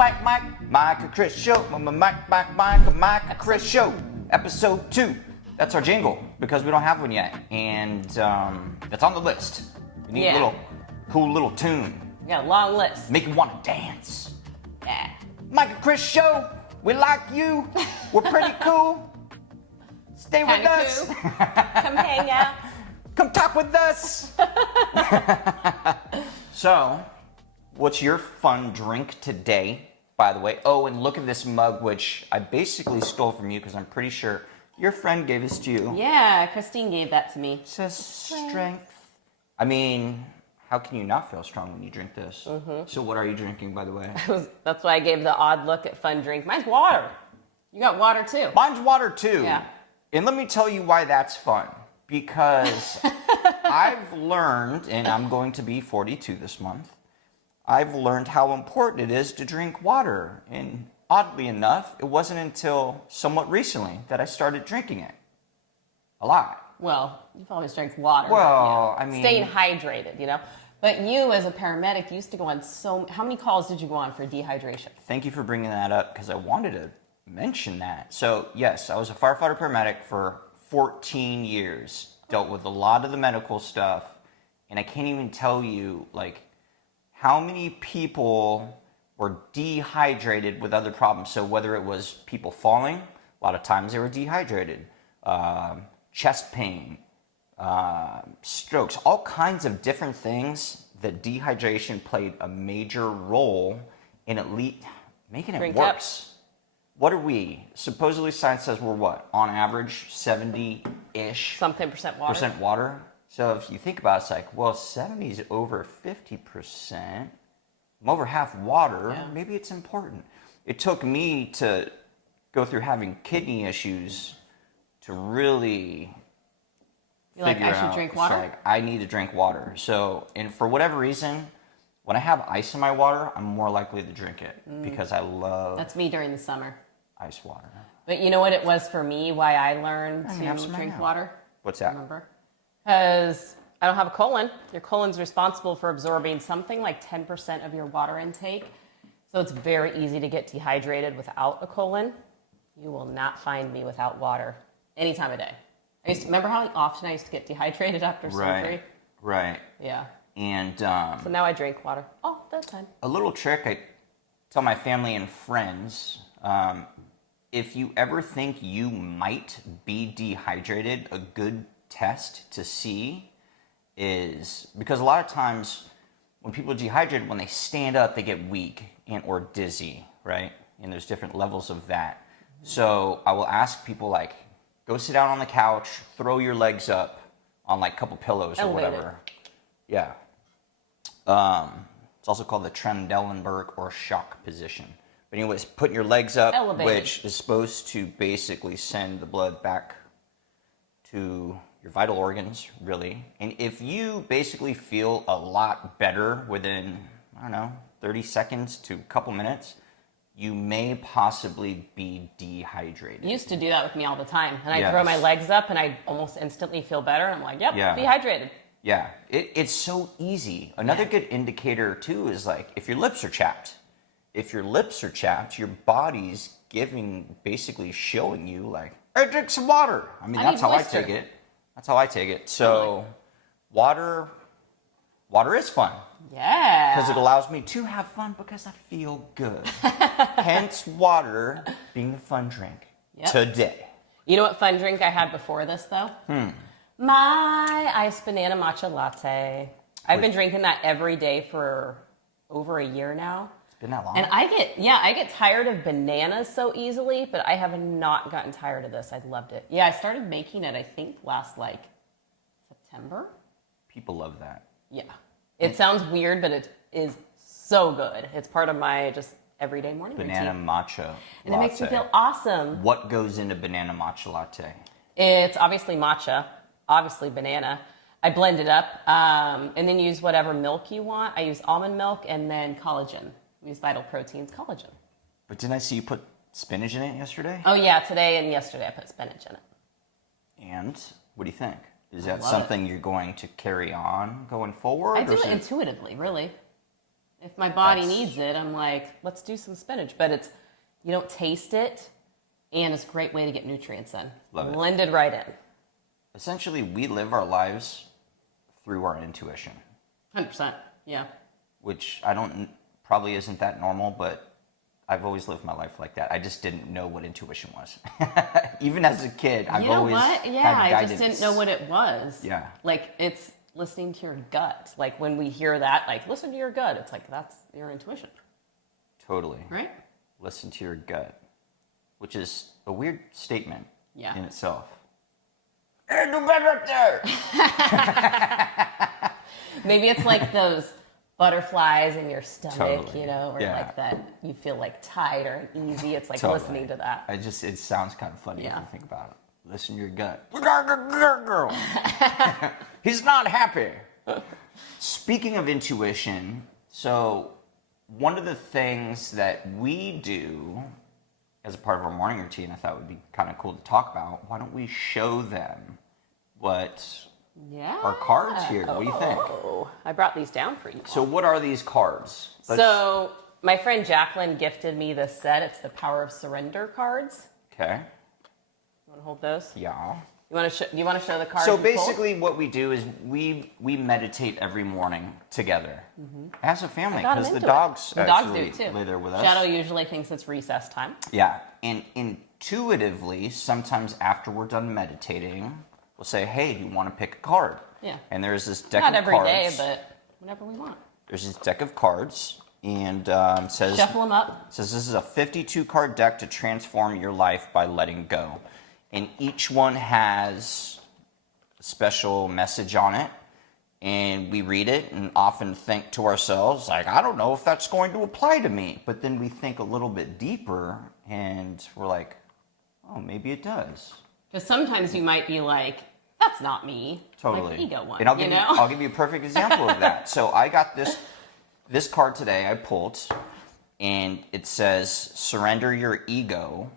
Mike Kris Show. Mike Kris Show. Episode 2. That's our jingle because we don't have one yet, and it's on the list. We need a little cool little tune. We got a long list. Make you want to dance. Yeah. Mike Kris Show. We like you. We're pretty cool. Stay with us. Cool. Come hang out. Come talk with us. So, what's your fun drink today, by the way? Oh, and look at this mug, which I basically stole from you because I'm pretty sure your friend gave this to you. Yeah, Christine gave that to me. It says strength. I mean, how can you not feel strong when you drink this? Mm-hmm. So what are you drinking, by the way? That's why I gave the odd look at fun drink. Mine's water. You got water too. Mine's water too. Yeah. And let me tell you why that's fun. Because I've learned, and I'm going to be 42 this month, I've learned how important it is to drink water. And oddly enough, it wasn't until somewhat recently that I started drinking it. A lot. Well, you've always drank water. Well, yeah. I mean... Staying hydrated, you know? But you, as a paramedic, used to go on how many calls did you go on for dehydration? Thank you for bringing that up, because I wanted to mention that. So, yes, I was a firefighter paramedic for 14 years. Dealt with a lot of the medical stuff. And I can't even tell you, like, how many people were dehydrated with other problems. So whether it was people falling, a lot of times they were dehydrated. Chest pain, strokes, all kinds of different things that dehydration played a major role in at least making it worse. What are we? Supposedly science says we're what? On average, 70-ish percent water. Water. So if you think about it, it's like, well, 70 is over 50%. I'm over half water. Yeah. Maybe it's important. It took me to go through having kidney issues to really figure out. I should drink water? Like, I need to drink water. So, and for whatever reason, when I have ice in my water, I'm more likely to drink it because I love... That's me during the summer. Ice water. But you know what it was for me, why I learned to drink water? What's that? Remember? Because I don't have a colon. Your colon's responsible for absorbing something like 10% of your water intake. So it's very easy to get dehydrated without a colon. You will not find me without water any time of day. Remember how often I used to get dehydrated after surgery? Right. Yeah. And so now I drink water all the time. A little trick I tell my family and friends, if you ever think you might be dehydrated, a good test to see is, because a lot of times when people are dehydrated, when they stand up, they get weak and or dizzy, right? And there's different levels of that. So I will ask people, like, go sit down on the couch, throw your legs up on like a couple pillows or whatever. Yeah. It's also called the Trendelenburg or shock position. But anyways, putting your legs up, which is supposed to basically send the blood back to your vital organs, really. And if you basically feel a lot better within, I don't know, 30 seconds to a couple minutes, you may possibly be dehydrated. You used to do that with me all the time. And I throw my legs up and I almost instantly feel better. I'm like, yep, dehydrated. Yeah, it's so easy. Another good indicator, too, is like if your lips are chapped. If your lips are chapped, your body's basically showing you, like, hey, drink some water. I mean, that's how I take it. That's how I take it. So, water is fun. Yeah. Because it allows me to have fun because I feel good. Hence, water being the fun drink today. You know what fun drink I had before this, though? My iced banana matcha latte. I've been drinking that every day for over a year now. It's been that long? And I get tired of bananas so easily, but I have not gotten tired of this. I loved it. Yeah, I started making it, I think, last, September. People love that. Yeah. It sounds weird, but it is so good. It's part of my just everyday morning banana routine. Matcha and latte. It makes me feel awesome. What goes into banana matcha latte? It's obviously matcha, obviously banana. I blend it up and then use whatever milk you want. I use almond milk and then collagen. I use Vital Proteins collagen. But didn't I see you put spinach in it yesterday? Oh, yeah. Today and yesterday I put spinach in it. And what do you think? Is that something you're going to carry on going forward? I do it intuitively, really. If my body needs it, I'm like, let's do some spinach. But you don't taste it, and it's a great way to get nutrients in. Love it. Blended right in. Essentially, we live our lives through our intuition. 100%. Yeah. Which probably isn't that normal, but I've always lived my life like that. I just didn't know what intuition was. Even as a kid, I've always had guidance. I just didn't know what it was. Yeah. Like, it's listening to your gut. Like, when we hear that, like, listen to your gut, it's like, that's your intuition. Totally. Right? Listen to your gut, which is a weird statement in itself. Hey, do better up there! Maybe it's like those butterflies in your stomach, Totally. you know, or like that you feel like tighter and easy. It's like listening to that. It sounds kind of funny if Yeah. you think about it. Listen to your gut. We got a good girl. He's not happy. Speaking of intuition, so one of the things that we do as a part of our morning routine, I thought would be kind of cool to talk about. Why don't we show them what our cards here? What do you think? I brought these down for you. So what are these cards? So my friend Jacqueline gifted me this set. It's the Power of Surrender cards. Okay. You want to hold those? Yeah. You want to show the cards? So you pulled? basically what we do is we meditate every morning together as a family, Got 'em because the into dogs it. The dogs do actually it too. lay there with us. Shadow usually thinks it's recess time. Yeah, and intuitively, sometimes after we're done meditating, we'll say, hey, do you want to pick a card? Yeah. And there's this deck Not of every day, cards. but whenever we want. There's this deck of cards, and says Shuffle them up. this is a 52 card deck to transform your life by letting go. And each one has a special message on it. And we read it and often think to ourselves, like, I don't know if that's going to apply to me. But then we think a little bit deeper and we're like, oh, maybe it does. Because sometimes you might be like, that's not me. Totally. Like the ego one. And I'll give you a perfect example of that. So I got this card today I pulled, and it says, surrender your ego.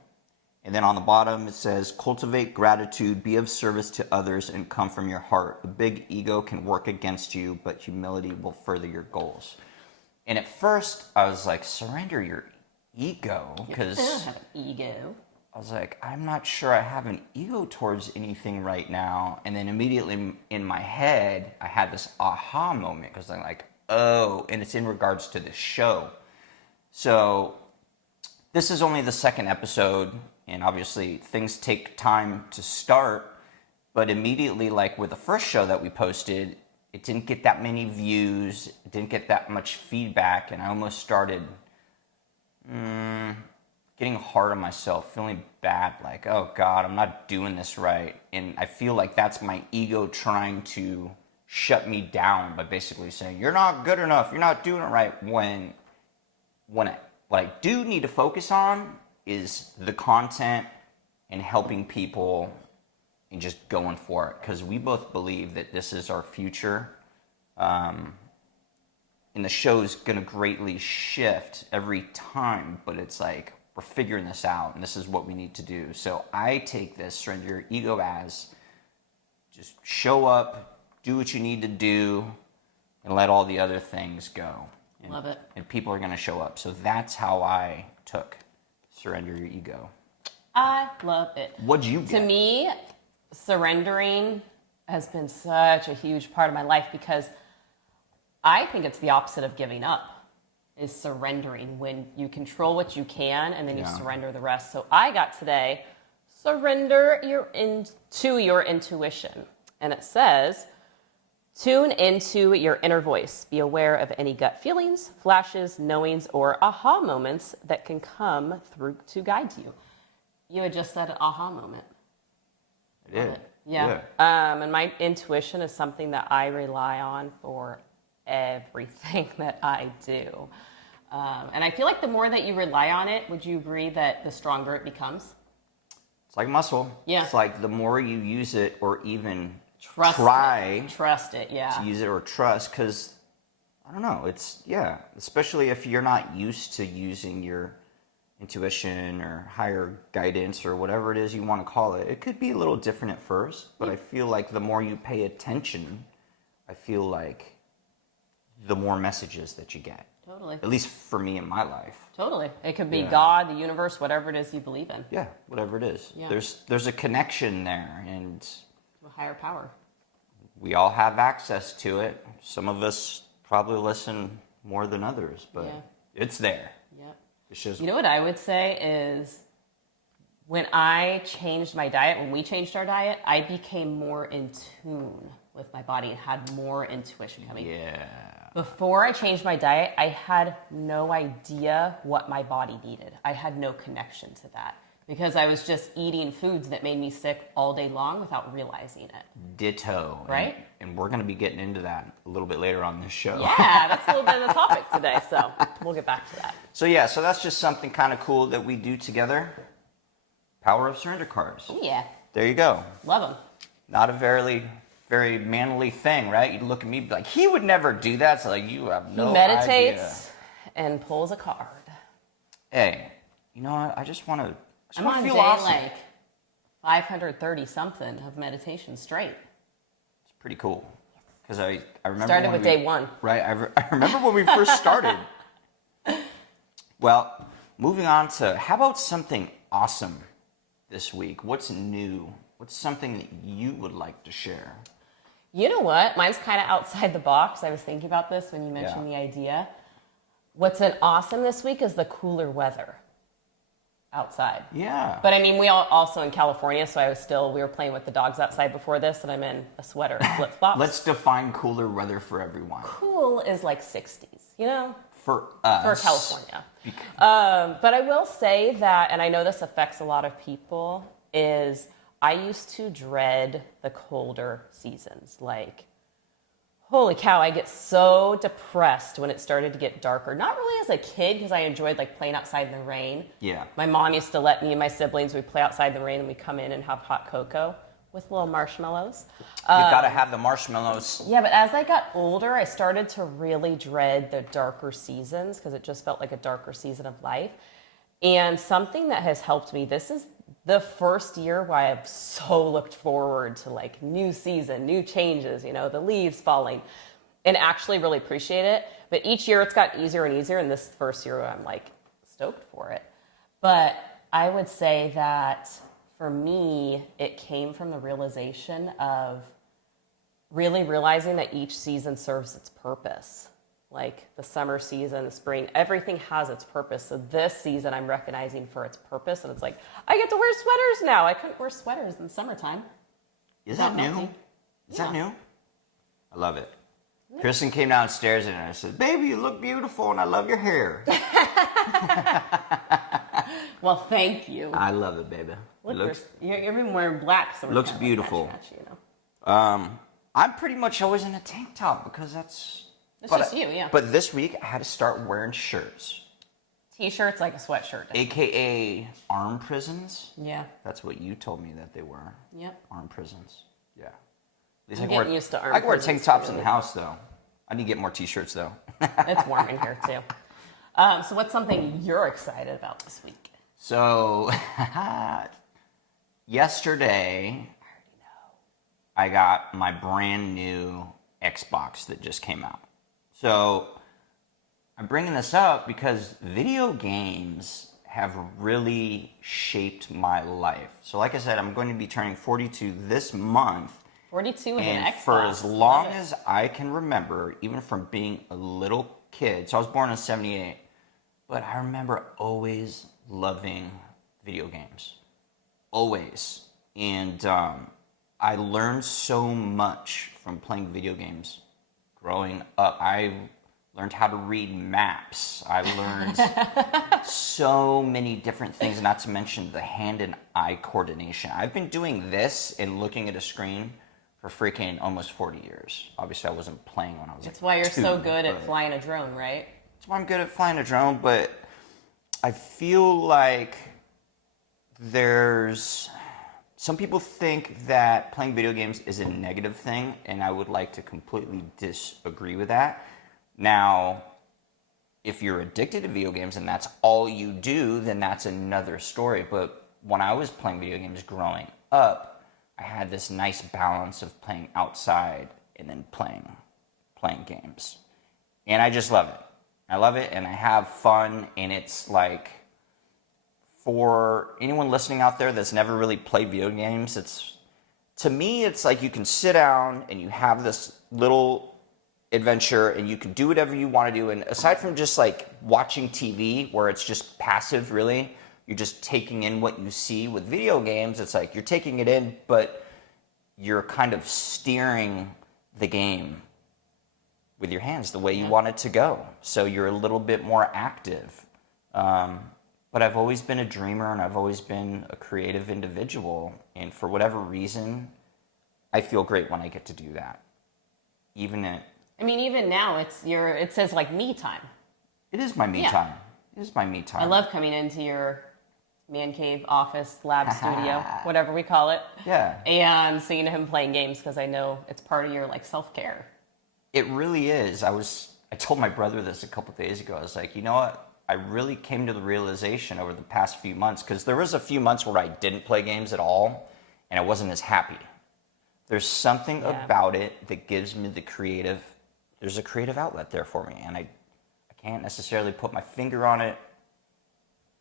And then on the bottom it says, cultivate gratitude, be of service to others, and come from your heart. A big ego can work against you, but humility will further your goals. And at first I was like, surrender your ego? Because I don't have an ego. I was like, I'm not sure I have an ego towards anything right now. And then immediately in my head, I had this aha moment, because I'm like, oh, and it's in regards to this show. So this is only the second episode, and obviously things take time to start, but immediately, like with the first show that we posted, it didn't get that many views, it didn't get that much feedback, and I almost started getting hard on myself, feeling bad, like, oh God, I'm not doing this right. And I feel like that's my ego trying to shut me down by basically saying, you're not good enough, you're not doing it right, when what I do need to focus on is the content and helping people and just going for it, because we both believe that this is our future. And the show's going to greatly shift every time, but it's like we're figuring this out, and this is what we need to do. So I take this surrender your ego as just show up, do what you need to do, and let all the other things go. And, Love it. And people are going to show up. So that's how I took surrender your ego. I love it. What'd you get? To me, surrendering has been such a huge part of my life, because I think it's the opposite of giving up, is surrendering, when you control what you can and then you surrender the rest. So I got today, surrender to your intuition. And it says, tune into your inner voice. Be aware of any gut feelings, flashes, knowings, or aha moments that can come through to guide you. You had just said an aha moment. I did. Yeah. And my intuition is something that I rely on for everything that I do. And I feel like the more that you rely on it, would you agree that the stronger it becomes? It's like muscle. Yeah. It's like the more you use it, or even Trust it, yeah. to use it or trust, because I don't know, it's especially if you're not used to using your intuition or higher guidance or whatever it is you want to call it. It could be a little different at first, but I feel like the more you pay attention, I feel like the more messages that you get. Totally. At least for me in my life. Totally. It could be Yeah. God, the universe, whatever it is you believe in. Yeah, whatever it is. Yeah. There's a connection there, and To a higher power. we all have access to it. Some of us probably listen more than others, but Yeah. it's there. Yep. It's just You know what I would say is when I changed my diet, when we changed our diet, I became more in tune with my body and had more intuition coming. yeah. Before I changed my diet, I had no idea what my body needed. I had no connection to that because I was just eating foods that made me sick all day long without realizing it. Ditto. Right? And we're going to be getting into that a little bit later on this show. Yeah, that's a little bit of the topic today, so we'll get back to that. So yeah, so that's just something kind of cool that we do together. Power of surrender cards. Oh yeah, There you go. love them. Not a very manly thing, right? You'd look at me like, he would never do that. So like, you have no He meditates idea. and pulls a card. Hey, you know what? I just want to I'm on feel day awesome. like 530 something of meditation straight. It's pretty cool. Because I remember Started when with day one. Right. I remember when we first started. Well, moving on to, how about something awesome this week? What's new? What's something that you would like to share? You know what? Mine's kind of outside the box. I was thinking about this when you mentioned the idea. What's been awesome this week is the cooler weather outside. Yeah. But I mean, we all also in California, so we were playing with the dogs outside before this, and I'm in a sweater and flip flops. Let's define cooler weather for everyone. Cool is like 60s, you know? For us. For California. Bec- But I will say that, and I know this affects a lot of people, is I used to dread the colder seasons. Like, holy cow, I get so depressed when it started to get darker. Not really as a kid, because I enjoyed like playing outside in the rain. Yeah. My mom used to let me and my siblings, we'd play outside in the rain and we'd come in and have hot cocoa with little marshmallows. You've got to have the marshmallows. Yeah, but as I got older, I started to really dread the darker seasons because it just felt like a darker season of life. And something that has helped me, this is the first year where I've so looked forward to like new season, new changes, you know, the leaves falling, and actually really appreciate it. But each year it's gotten easier and easier, and this first year I'm like stoked for it. But I would say that for me, it came from the realization of really realizing that each season serves its purpose. Like the summer season, the spring, everything has its purpose. So this season I'm recognizing for its purpose. And it's like, I get to wear sweaters now. I couldn't wear sweaters in the summertime. Is that new? melting. Is that new? I love it. Kristen came downstairs and I said, baby, you look beautiful and I love your hair. Well, thank you. I love it, baby. Look, Looks, you're even wearing black, so we're looks kinda like beautiful. matchy, you know? I'm pretty much always in a tank top because that's... It's but just you, yeah. But this week I had to start wearing shirts. T-shirts like a sweatshirt. AKA arm prisons. Yeah. That's what you told me that they were. Yep. Arm prisons. Yeah. At least I'm I can wear, getting used to arm I can wear prisons tank tops too. in the house though. I need to get more t-shirts though. It's warm in here too. So what's something you're excited about this week? So yesterday I got my brand new Xbox that just came out. So I'm bringing this up because video games have really shaped my life. So like I said, I'm going to be turning 42 this month. 42 with And an Xbox. for as long Love it. as I can remember, even from being a little kid, so I was born in '78, but I remember always loving video games. Always. And I learned so much from playing video games growing up. I learned how to read maps. I learned so many different things, not to mention the hand and eye coordination. I've been doing this and looking at a screen for freaking almost 40 years. Obviously, I wasn't playing when I was That's like why you're so 2, good at but- flying a drone, right? That's why I'm good at flying a drone, but I feel like there's... Some people think that playing video games is a negative thing, and I would like to completely disagree with that. Now, if you're addicted to video games and that's all you do, then that's another story. But when I was playing video games growing up, I had this nice balance of playing outside and then playing games. And I just love it. I love it, and I have fun, and it's like, for anyone listening out there that's never really played video games, to me, it's like you can sit down and you have this little adventure and you can do whatever you want to do. And aside from just like watching TV where it's just passive, really, you're just taking in what you see. With video games, it's like you're taking it in, but you're kind of steering the game with your hands the way you want it to go. So you're a little bit more active. But I've always been a dreamer and I've always been a creative individual. And for whatever reason, I feel great when I get to do that. Even now, it says like me time. It is my me time. It is my me time. I love coming into your man cave, office, lab, studio, whatever we call it. Yeah. And seeing him playing games because I know it's part of your like self-care. It really is. I told my brother this a couple days ago. I was like, you know what? I really came to the realization over the past few months, because there was a few months where I didn't play games at all and I wasn't as happy. There's something about it that gives me there's a creative outlet there for me, and I can't necessarily put my finger on it,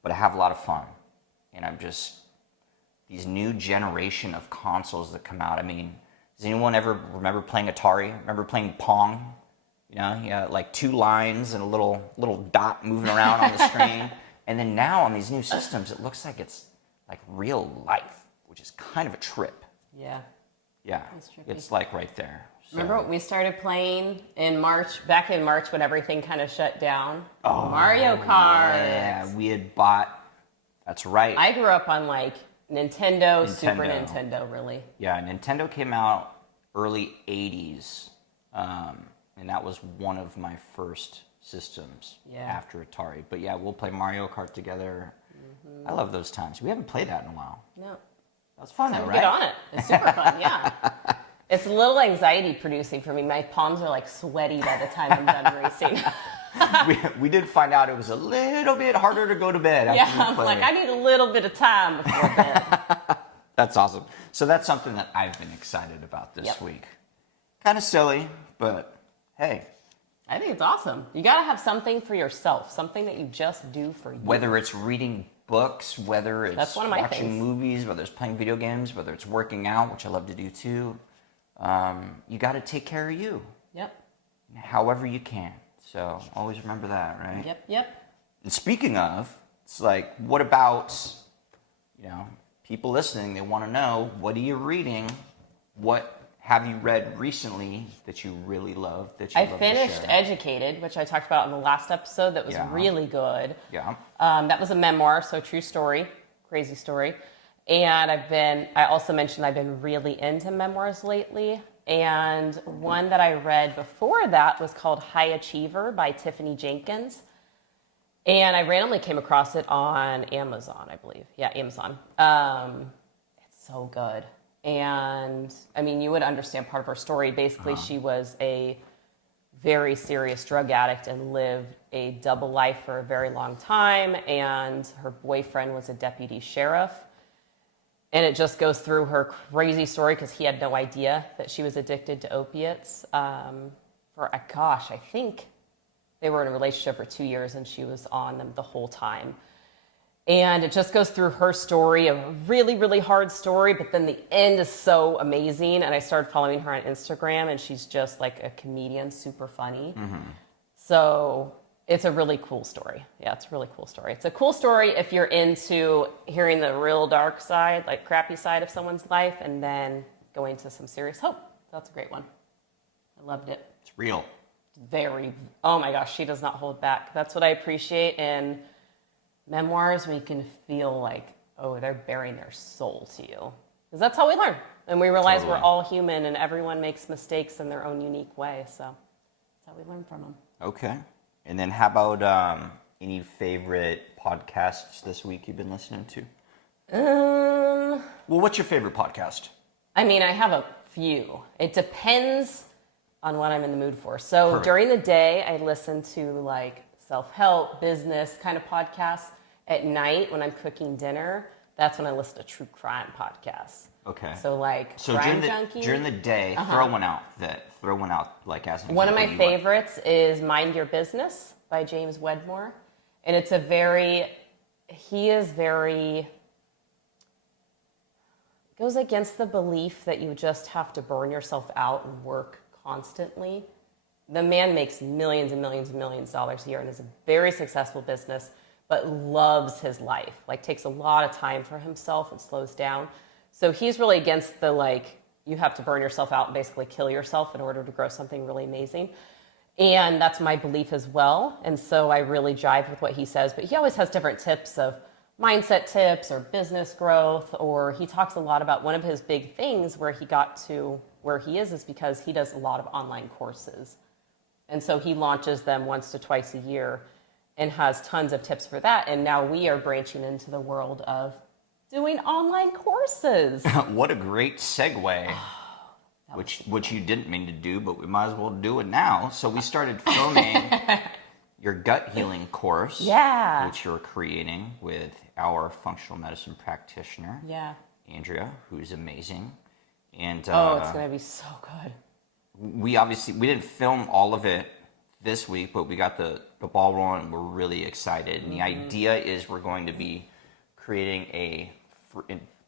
but I have a lot of fun. And I'm just, these new generation of consoles that come out. I mean, does anyone ever remember playing Atari? Remember playing Pong? You know, you got like 2 lines and a little dot moving around on the screen. And then now on these new systems, it looks like it's like real life, which is kind of a trip. Yeah. Yeah, it's like right there. So. Remember we started playing back in March when everything kind of shut down? Oh, Mario Kart. Yeah, we had bought, that's right. I grew up on like Nintendo, Super Nintendo, really. Yeah, Nintendo came out early 80s. And that was one of my first systems after Atari. But yeah, we'll play Mario Kart together. Mm-hmm. I love those times. We haven't played that in a while. No. That was fun though, right? Get on it. It's super fun, yeah. It's a little anxiety producing for me. My palms are like sweaty by the time I'm done racing. we did find out it was a little bit harder to go to bed after Yeah, I'm like, I need a little bit of time before bed. That's awesome. So that's something that I've been excited about this week. Kind of silly, but hey. I think it's awesome. You got to have something for yourself, something that you just do for you. Whether it's reading books, whether it's That's one of my watching things. movies, whether it's playing video games, whether it's working out, which I love to do too. You got to take care of you. Yep. However you can. So always remember that, right? Yep. And speaking of, it's like, what about, people listening, they want to know, what are you reading? What have you read recently that you really love, that you I love finished to share? Educated, which I talked about in the last episode. That was really good. Yeah. That was a memoir, so true story, crazy story. And I also mentioned I've been really into memoirs lately. And one that I read before that was called High Achiever by Tiffany Jenkins. And I randomly came across it on Amazon, I believe. Yeah, Amazon. It's so good. And I mean, you would understand part of her story. Basically, she was a very serious drug addict and lived a double life for a very long time. And her boyfriend was a deputy sheriff. And it just goes through her crazy story because he had no idea that she was addicted to opiates. I think they were in a relationship for 2 years and she was on them the whole time. And it just goes through her story, a really, really hard story, but then the end is so amazing. And I started following her on Instagram, and she's just like a comedian, super funny. Mm-hmm. So it's a really cool story. Yeah, it's a really cool story. It's a cool story if you're into hearing the real dark side, like crappy side of someone's life, and then going to some serious hope. That's a great one. I loved it. It's real. Oh my gosh, she does not hold back. That's what I appreciate in memoirs, where you can feel like, oh, they're bearing their soul to you. Because that's how we learn. And we realize we're all human and everyone makes mistakes in their own unique way. So that's how we learn from them. Okay. And then how about any favorite podcasts this week you've been listening to? Well, what's your favorite podcast? I mean, I have a few. It depends on what I'm in the mood for. So during the day, I listen to like self-help, business kind of podcasts. At night, when I'm cooking dinner, that's when I listen to true crime podcasts. Okay. So like Crime Junkie. During the day, throw one out like as an one of example my favorites is Mind Your Business by James Wedmore. And it's goes against the belief that you just have to burn yourself out and work constantly. The man makes millions and millions and millions of dollars a year and is a very successful business, but loves his life, like takes a lot of time for himself and slows down. So he's really against the, like, you have to burn yourself out and basically kill yourself in order to grow something really amazing. And that's my belief as well. And so I really jive with what he says, but he always has different tips of mindset tips or business growth, or he talks a lot about one of his big things where he got to where he is because he does a lot of online courses. And so he launches them once to twice a year and has tons of tips for that. And now we are branching into the world of doing online courses. What a great segue, which you didn't mean to do, but we might as well do it now. So we started filming your gut healing course, which you're creating with our functional medicine practitioner, Andrea, who's amazing. And it's going to be so good. We didn't film all of it this week, but we got the ball rolling and we're really excited. And the idea is we're going to be creating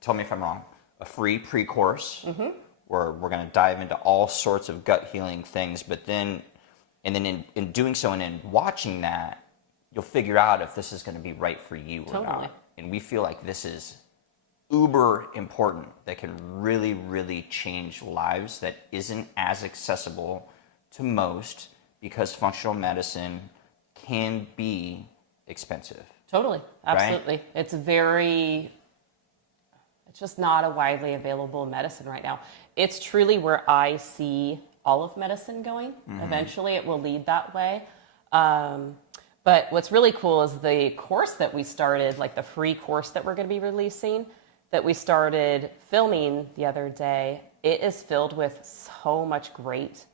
tell me if I'm wrong, a free pre-course where we're going to dive into all sorts of gut healing things, but then in doing so and in watching that, you'll figure out if this is going to be right for you or not. And we feel like this is uber important, that can really, really change lives, that isn't as accessible to most because functional medicine can be expensive. Totally. Absolutely. Right? It's just not a widely available medicine right now. It's truly where I see all of medicine going. Eventually it will lead that way. But what's really cool is the course that we started, like the free course that we're going to be releasing, that we started filming the other day. It is filled with so much great,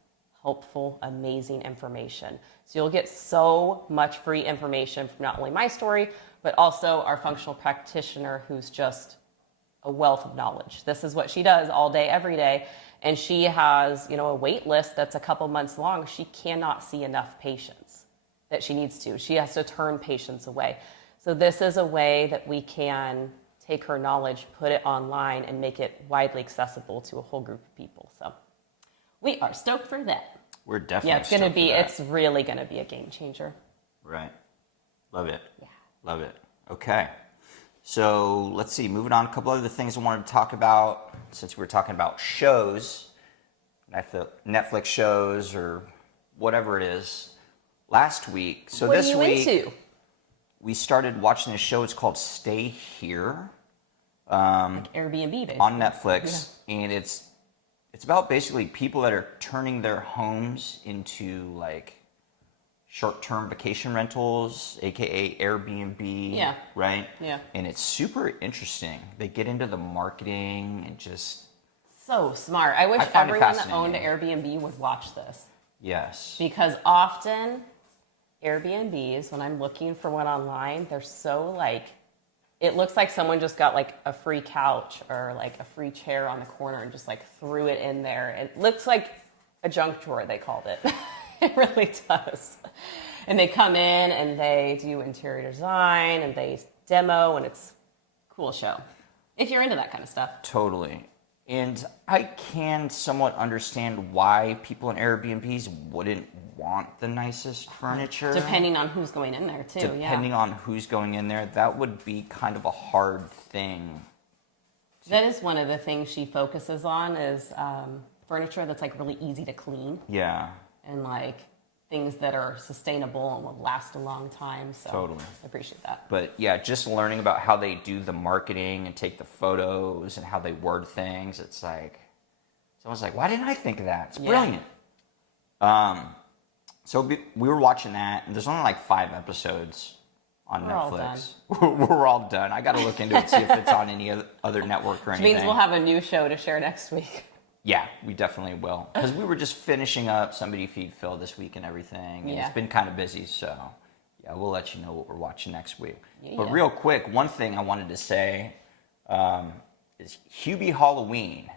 helpful, amazing information. So you'll get so much free information from not only my story, but also our functional practitioner who's just a wealth of knowledge. This is what she does all day, every day. And she has, a wait list that's a couple months long. She cannot see enough patients that she needs to. She has to turn patients away. So this is a way that we can take her knowledge, put it online, and make it widely accessible to a whole group of people. So we are stoked for that. We're definitely it's really going to be a game changer. Right. Love it. Yeah. Love it. Okay. So let's see, moving on, a couple other things I wanted to talk about, since we were talking about shows, Netflix shows or whatever it is, last week. So what this are you week, into? We started watching this show. It's called Stay Here. Like Airbnb, basically. On Netflix. Yeah. And it's about basically people that are turning their homes into like short-term vacation rentals, aka Airbnb. Yeah. Right? Yeah. And it's super interesting. They get into the marketing and just so smart. I wish everyone that owned Airbnb would watch this. Yes. Because often Airbnbs, when I'm looking for one online, they're so like, it looks like someone just got like a free couch or like a free chair on the corner and just like threw it in there. It looks like a junk drawer, they called it. It really does. And they come in and they do interior design and they demo, and it's a cool show. If you're into that kind of stuff. Totally. And I can somewhat understand why people in Airbnbs wouldn't want the nicest furniture. Depending on who's going in there, too. Depending on who's going in there, that would be kind of a hard thing. That is one of the things she focuses on is furniture that's like really easy to clean. Yeah. And like things that are sustainable and will last a long time. So totally. I appreciate that. But yeah, just learning about how they do the marketing and take the photos and how they word things, it's like, someone's like, why didn't I think of that? It's brilliant. So we were watching that, and there's only like 5 episodes on Netflix. We're all done. I got to look into it, see if it's on any other network or anything. Which means we'll have a new show to share next week. Yeah, we definitely will. Because we were just finishing up Somebody Feed Phil this week and everything. And it's been kind of busy, so yeah, we'll let you know what we're watching next week. Yeah. But real quick, one thing I wanted to say is Hubie Halloween.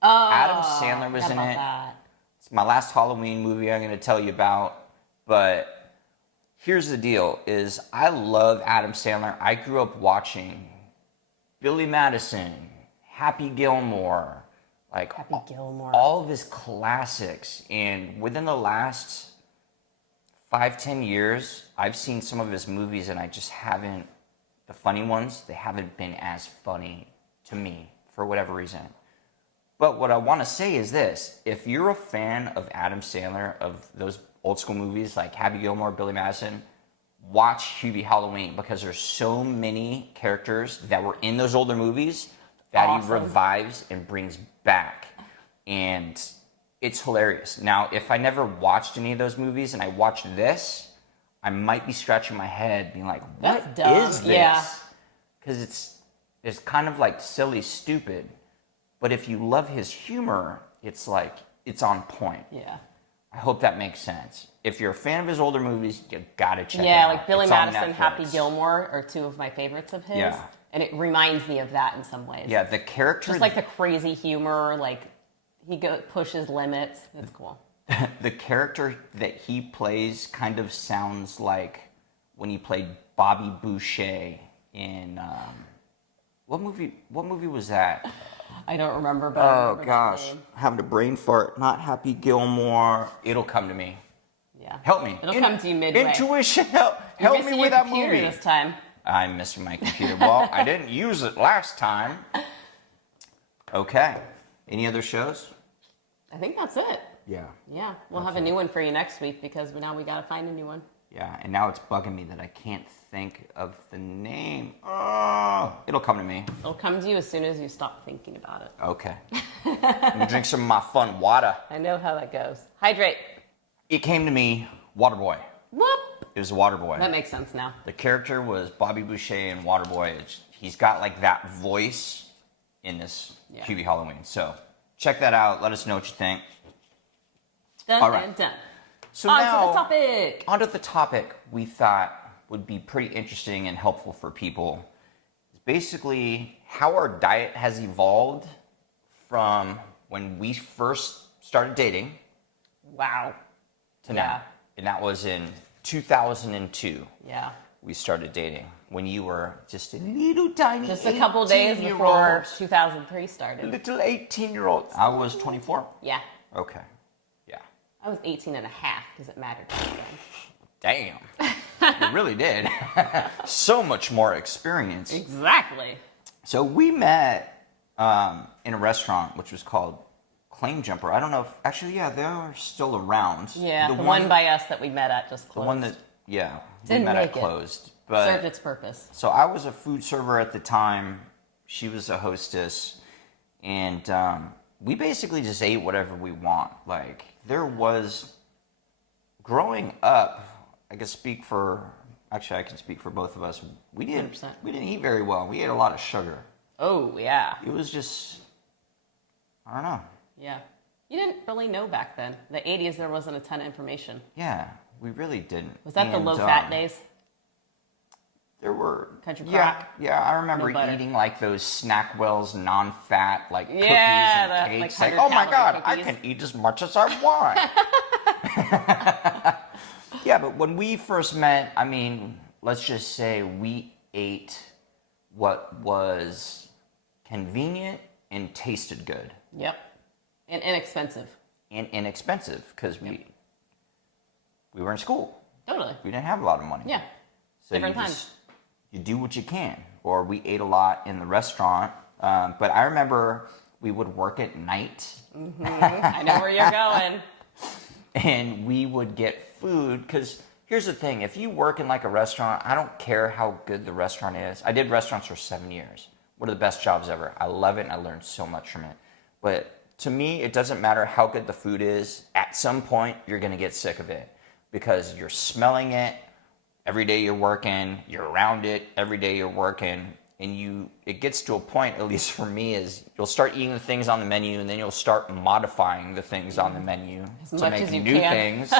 Oh, Adam Sandler was in it. That. It's my last Halloween movie I'm going to tell you about. But here's the deal: is I love Adam Sandler. I grew up watching Billy Madison, Happy Gilmore, like Happy Gilmore. all of his classics. And within the last 5-10 years, I've seen some of his movies, and I just haven't. The funny ones, they haven't been as funny to me for whatever reason. But what I want to say is this: if you're a fan of Adam Sandler, of those old school movies like Happy Gilmore, Billy Madison, watch Hubie Halloween, because there's so many characters that were in those older movies that he revives and brings back. And it's hilarious. Now, if I never watched any of those movies and I watched this, I might be scratching my head being like, what is this? Yeah. Because it's kind of like silly, stupid. But if you love his humor, it's like, it's on point. Yeah. I hope that makes sense. If you're a fan of his older movies, you gotta check it out. Yeah, like Billy It's on Madison, Netflix. Happy Gilmore are two of my favorites of his. Yeah. And it reminds me of that in some ways. Yeah, the character... Just like the crazy humor, like he pushes limits. It's cool. The character that he plays kind of sounds like when he played Bobby Boucher in... What movie was that? I don't remember, but I Oh, remember that gosh. name. Having a brain fart. Not Happy Gilmore. It'll come to me. Yeah. Help me. It'll come to you midway. Intuition. Help You're me missing with your that computer movie. this time. I'm missing my computer. Well, I didn't use it last time. Okay. Any other shows? I think that's it. Yeah. Yeah, we'll have a new one for you next week because now we got to find a new one. Yeah, and now it's bugging me that I can't think of the name. Oh, it'll come to me. It'll come to you as soon as you stop thinking about it. Okay. I'm gonna drink some of my fun water. I know how that goes. Hydrate. It came to me, Waterboy. Whoop. It was Waterboy. That makes sense now. The character was Bobby Boucher in Waterboy. He's got like that voice in this Hubie Halloween. So check that out. Let us know what you think. Dun, All right. dun. So On now, to the topic. onto the topic we thought would be pretty interesting and helpful for people. It's basically how our diet has evolved from when we first started dating Wow. to now. And that was in 2002. Yeah. We started dating when you were just a little tiny Just a couple days before 2003 started. little 18-year-old. I was 24? Yeah. Okay. Yeah. I was 18 and a half because it mattered back then. Damn. You really did. So much more experience. Exactly. So we met in a restaurant which was called Claim Jumper. I don't know if, actually, yeah, they're still around. Yeah, the one by us that we met at just closed. The one that, yeah, Didn't we met make at it. closed. But served its purpose. So I was a food server at the time. She was a hostess. And we basically just ate whatever we want. Like, there was, growing up, I can speak for both of us. We didn't 100%. eat very well. We ate a lot of sugar. Oh, yeah. It was just, I don't know. Yeah. You didn't really know back then. The 80s, there wasn't a ton of information. Yeah, we really didn't. Was that the And, low-fat days? There were Country yeah, crock? yeah. I remember No butter. eating like those Snackwell's non-fat like cookies Yeah, and the, cakes. like, Like, oh my 100-calorie god, I cookies. can eat as much as I want. Yeah, but when we first met, I mean, let's just say we ate what was convenient and tasted good Yep. And inexpensive. and inexpensive because we were in school. Totally. We didn't have a lot of money. Yeah. So Different you times. you do what you can. Or we ate a lot in the restaurant. But I remember we would work at night. I know where you're going. And we would get food. Because here's the thing. If you work in like a restaurant, I don't care how good the restaurant is. I did restaurants for 7 years. One of the best jobs ever. I love it and I learned so much from it. But to me, it doesn't matter how good the food is. At some point, you're going to get sick of it. Because you're smelling it. Every day you're working, you're around it, every day you're working, and it gets to a point, at least for me, is you'll start eating the things on the menu, and then you'll start modifying the things on the menu to much make as you new can. things,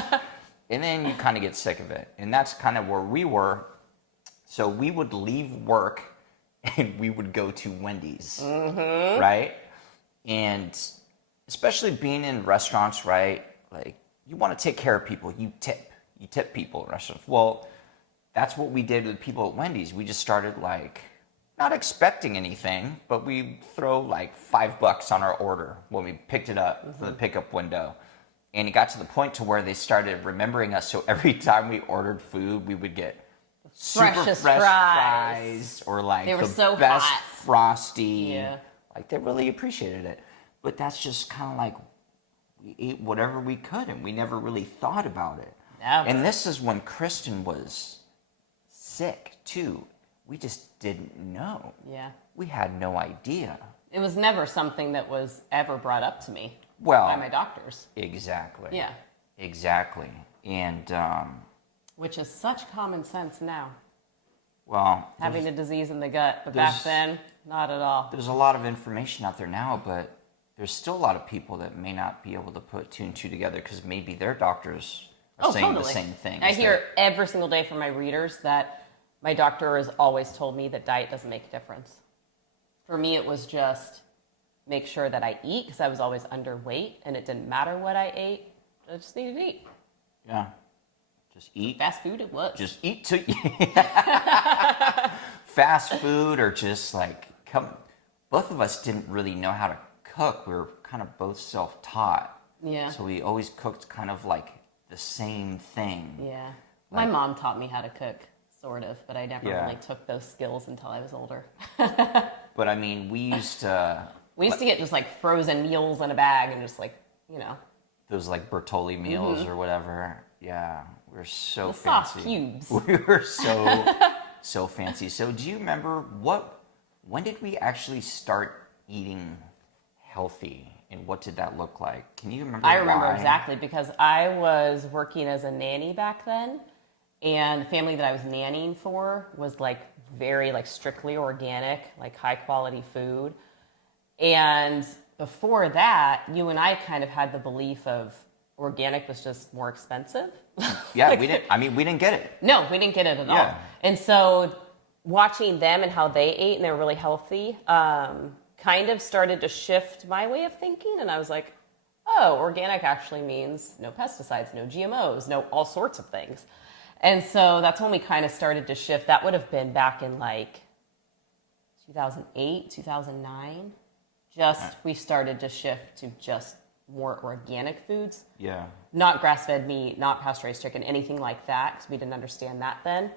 and then you kind of get sick of it. And that's kind of where we were. So we would leave work, and we would go to Wendy's, right? And especially being in restaurants, right? Like, you want to take care of people, you tip people in restaurants. Well, that's what we did with people at Wendy's. We just started like not expecting anything, but we throw like $5 on our order when we picked it up from the pickup window. And it got to the point to where they started remembering us. So every time we ordered food, we would get super Freshest fresh fries. fries or like They were the so best hot. Frosty. Yeah. Like they really appreciated it. But that's just kind of like we ate whatever we could and we never really thought about it. Never. And this is when Kristen was sick too. We just didn't know. Yeah. We had no idea. It was never something that was ever brought up to me Well, by my doctors. exactly. Yeah. Exactly. And Which is such common sense now. well, Having a disease in the gut, but back then, not at all. there's a lot of information out there now, but there's still a lot of people that may not be able to put two and two together because maybe their doctors are saying the same thing. I hear every single day from my readers that my doctor has always told me that diet doesn't make a difference. For me, it was just make sure that I eat because I was always underweight and it didn't matter what I ate. I just needed to eat. Yeah. Just eat. Fast food, it was. Just eat to fast food or just like come. Both of us didn't really know how to cook. We were kind of both self-taught. Yeah. So we always cooked kind of like the same thing. Yeah. My mom taught me how to cook, sort of, but I never Yeah. really took those skills until I was older. But I mean, we used to get just like frozen meals in a bag and just like, those like Bertolli meals or whatever. Yeah, we're so the fancy. sauce cubes. We were so fancy. So do you remember when did we actually start eating healthy and what did that look like? Can you remember? I remember why? exactly because I was working as a nanny back then, and the family that I was nannying for was like very like strictly organic, like high quality food. And before that, you and I kind of had the belief of organic was just more expensive. Yeah, Like, we didn't get it. No, we didn't get it at all. Yeah. And so watching them and how they ate and they were really healthy, kind of started to shift my way of thinking. And I was like, oh, organic actually means no pesticides, no GMOs, no all sorts of things. And so that's when we kind of started to shift. That would have been back in like 2008, 2009. We started to shift to just more organic foods. Yeah. Not grass-fed meat, not pasteurized chicken, anything like that, because we didn't understand that then.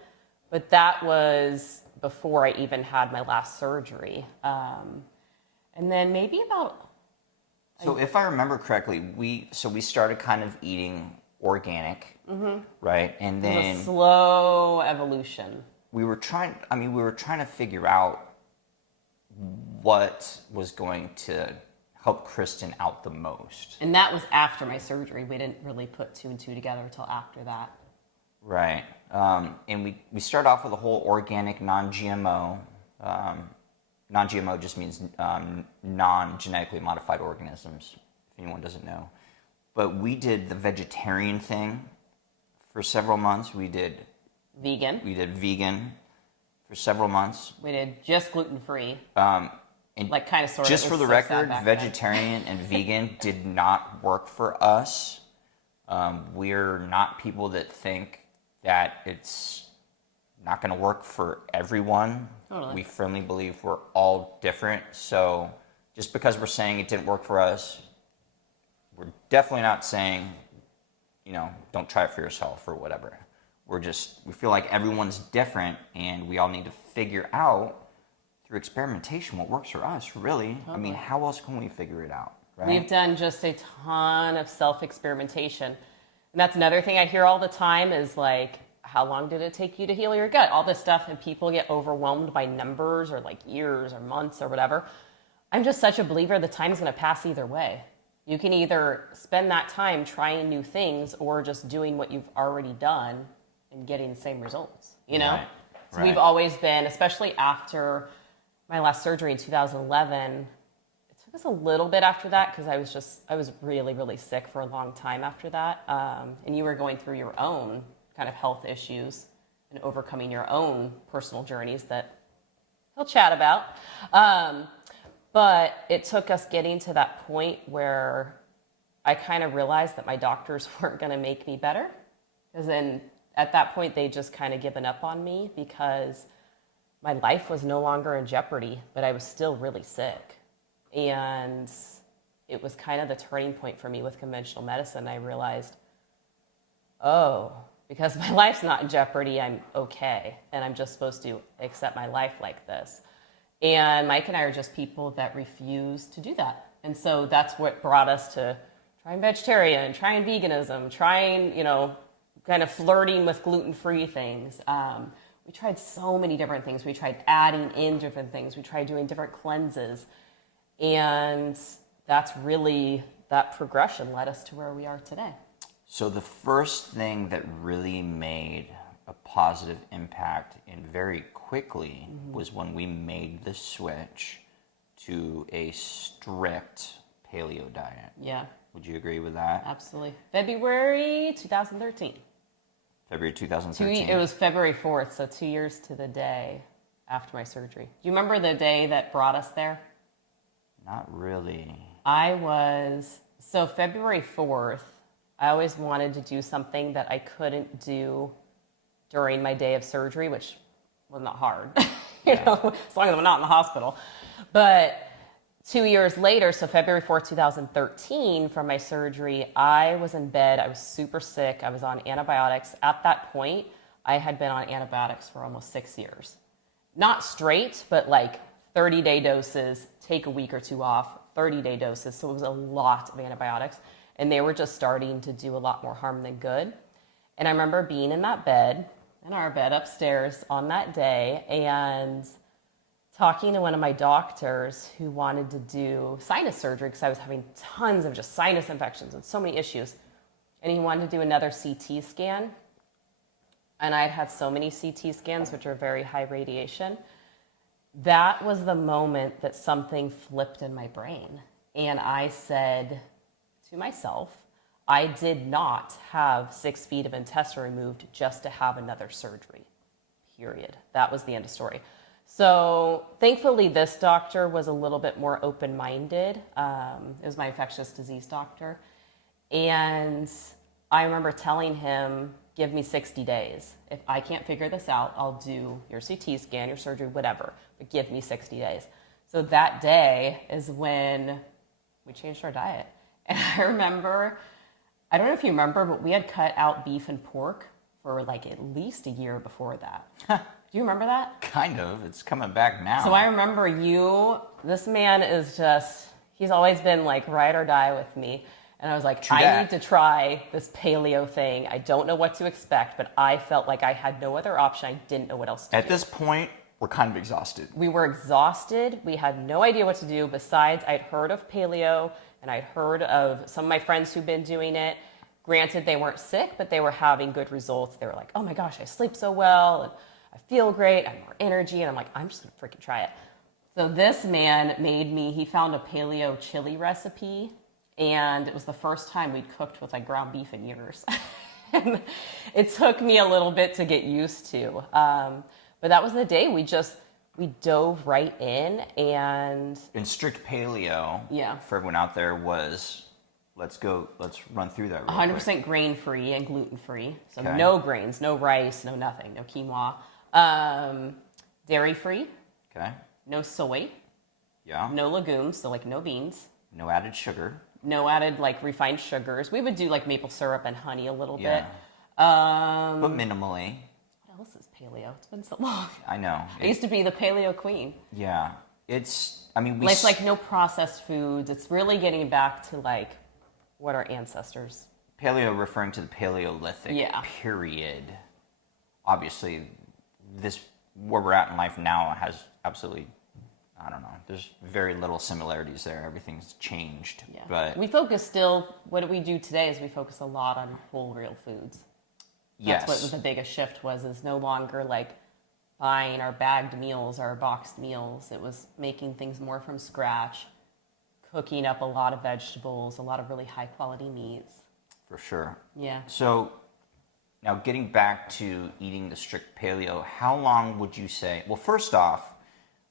But that was before I even had my last surgery. And then maybe about... So if I remember correctly, we started kind of eating organic, right? And It was then a slow evolution. we were trying to figure out what was going to help Kristen out the most. And that was after my surgery. We didn't really put two and two together until after that. Right. And we start off with a whole organic, non-GMO. Non-GMO just means non-genetically modified organisms, if anyone doesn't know. But we did the vegetarian thing for several months. We did vegan for several months. We did just gluten-free. And Like kind of sort of. just it for was the so sad record, back then. vegetarian and vegan did not work for us. We're not people that think that it's not going to work for everyone. Totally. We firmly believe we're all different. So just because we're saying it didn't work for us, we're definitely not saying, don't try it for yourself or whatever. We feel like everyone's different and we all need to figure out through experimentation what works for us, really. I mean, how else can we figure it out, right? We've done just a ton of self-experimentation. And that's another thing I hear all the time is like, how long did it take you to heal your gut? All this stuff, and people get overwhelmed by numbers or like years or months or whatever. I'm just such a believer the time's going to pass either way. You can either spend that time trying new things or just doing what you've already done and getting the same results, Right. So we've always been, especially after my last surgery in 2011, it took us a little bit after that because I was really, really sick for a long time after that. And you were going through your own kind of health issues and overcoming your own personal journeys that he'll chat about. But it took us getting to that point where I kind of realized that my doctors weren't going to make me better. Because then At that point, they just kind of given up on me because my life was no longer in jeopardy, but I was still really sick. And it was kind of the turning point for me with conventional medicine. I realized, oh, because my life's not in jeopardy, I'm okay. And I'm just supposed to accept my life like this. And Mike and I are just people that refuse to do that. And so that's what brought us to trying vegetarian, trying veganism, trying, kind of flirting with gluten-free things. We tried so many different things. We tried adding in different things. We tried doing different cleanses. And that's really, that progression led us to where we are today. So the first thing that really made a positive impact and very quickly was when we made the switch to a strict paleo diet. Yeah. Would you agree with that? Absolutely. February 2013. February 2013. It was February 4th, so 2 years to the day after my surgery. Do you remember the day that brought us there? Not really. So February 4th, I always wanted to do something that I couldn't do during my day of surgery, which was not hard, as long as I'm not in the hospital. But 2 years later, so February 4th, 2013, from my surgery, I was in bed. I was super sick. I was on antibiotics. At that point, I had been on antibiotics for almost 6 years. Not straight, but like 30-day doses, take a week or two off, 30-day doses. So it was a lot of antibiotics. And they were just starting to do a lot more harm than good. And I remember being in that bed, in our bed upstairs on that day, and talking to one of my doctors who wanted to do sinus surgery because I was having tons of just sinus infections and so many issues. And he wanted to do another CT scan. And I'd had so many CT scans, which are very high radiation. That was the moment that something flipped in my brain. And I said to myself, I did not have 6 feet of intestine removed just to have another surgery, period. That was the end of story. So thankfully, this doctor was a little bit more open-minded. It was my infectious disease doctor. And I remember telling him, give me 60 days. If I can't figure this out, I'll do your CT scan, your surgery, whatever, but give me 60 days. So that day is when we changed our diet. And I remember, I don't know if you remember, but we had cut out beef and pork for like at least a year before that. Do you remember that? Kind of. It's coming back now. So I remember this man is just, he's always been like ride or die with me. And I was like, I need to try this paleo thing. I don't know what to expect, but I felt like I had no other option. I didn't know what else to do. At this point, we're kind of exhausted. We were exhausted. We had no idea what to do. Besides, I'd heard of paleo and I'd heard of some of my friends who'd been doing it. Granted, they weren't sick, but they were having good results. They were like, oh my gosh, I sleep so well and I feel great. I have more energy. And I'm like, I'm just going to freaking try it. So this man he found a paleo chili recipe. And it was the first time we'd cooked with like ground beef in years. And it took me a little bit to get used to. But that was the day we dove right in. And strict paleo, yeah, for everyone out there, was, let's run through that real 100% quick. grain-free and gluten-free. So Okay. No grains, no rice, no nothing, no quinoa. Dairy-free. Okay. No soy. Yeah. No legumes, so like no beans. No added sugar. No added like refined sugars. We would do like maple syrup and honey a little Yeah. bit. But minimally. What else is paleo? It's been so long. I know. I used to be the paleo queen. Yeah. It's like no processed foods. It's really getting back to like what our ancestors. Paleo referring to the Paleolithic period. Obviously, where we're at in life now has absolutely, I don't know, there's very little similarities there. Everything's changed. Yeah. But we focus still, what we do today is we focus a lot on whole real foods. That's what the biggest shift was, is no longer like buying our bagged meals, our boxed meals. It was making things more from scratch, cooking up a lot of vegetables, a lot of really high quality meats. For sure. Yeah. So now getting back to eating the strict paleo, how long would you say? Well, first off,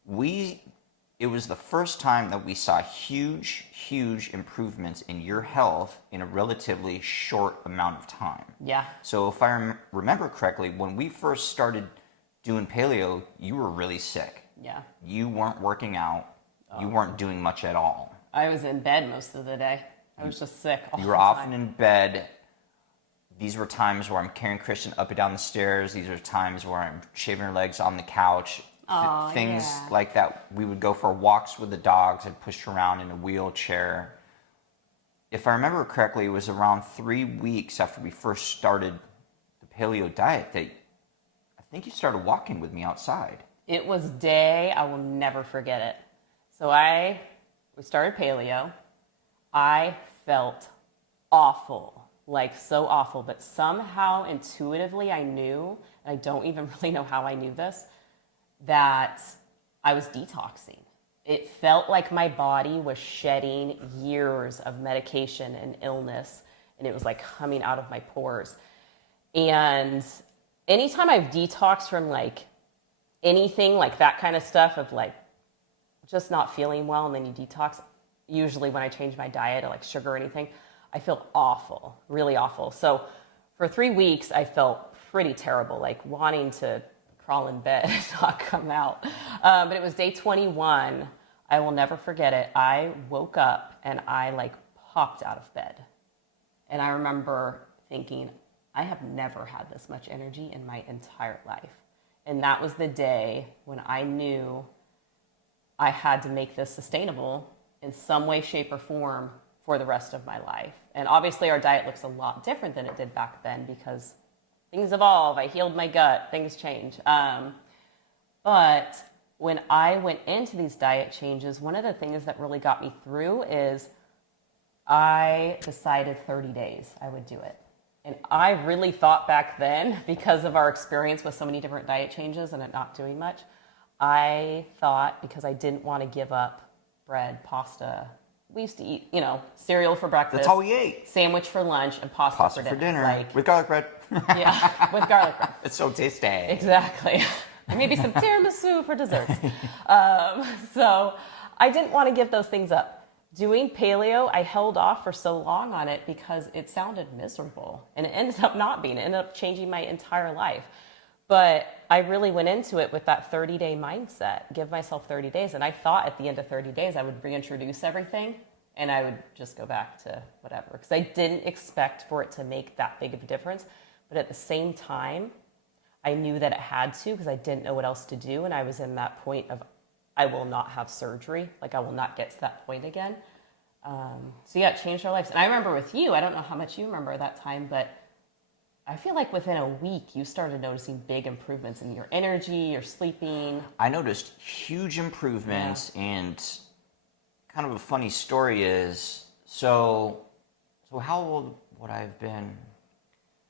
it it was the first time that we saw huge improvements in your health in a relatively short amount of time. Yeah. So if I remember correctly, when we first started doing paleo, you were really sick. Yeah. You weren't working out. You weren't doing much at all. I was in bed most of the day. I was just sick all You the were time. often in bed. These were times where I'm carrying Christian up and down the stairs. These are times where I'm shaving her legs on the couch. Things like that. We would go for walks with the dogs. I'd push her around in a wheelchair. If I remember correctly, it was around 3 weeks after we first started the paleo diet that I think you started walking with me outside. It was day, I will never forget it. So we started paleo. I felt awful, like so awful, but somehow intuitively I knew, and I don't even really know how I knew this, that I was detoxing. It felt like my body was shedding years of medication and illness, and it was like coming out of my pores. And anytime I've detoxed from like anything like that kind of stuff of like just not feeling well and then you detox, usually when I change my diet or like sugar or anything, I feel awful, really awful. So for 3 weeks, I felt pretty terrible, like wanting to crawl in bed and not come out. But it was day 21. I will never forget it. I woke up and I like popped out of bed. And I remember thinking, I have never had this much energy in my entire life. And that was the day when I knew I had to make this sustainable in some way, shape, or form for the rest of my life. And obviously our diet looks a lot different than it did back then because things evolve. I healed my gut. Things change. But when I went into these diet changes, one of the things that really got me through is I decided 30 days I would do it. And I really thought back then, because of our experience with so many different diet changes and it not doing much, I thought because I didn't want to give up bread, pasta. We used to eat, cereal for breakfast. That's all we ate. Sandwich for lunch and pasta for dinner. Like, with garlic bread. Yeah, with garlic bread. It's so tasty. Exactly. And maybe some tiramisu for dessert. So I didn't want to give those things up. Doing paleo, I held off for so long on it because it sounded miserable. And it ended up not being. It ended up changing my entire life. But I really went into it with that 30-day mindset, give myself 30 days. And I thought at the end of 30 days, I would reintroduce everything and I would just go back to whatever. Because I didn't expect for it to make that big of a difference. But at the same time, I knew that it had to because I didn't know what else to do. And I was in that point of, I will not have surgery. Like I will not get to that point again. So yeah, it changed our lives. And I remember with you, I don't know how much you remember that time, but I feel like within a week, you started noticing big improvements in your energy, your sleeping. I noticed huge improvements, and kind of a funny story is, so how old would I have been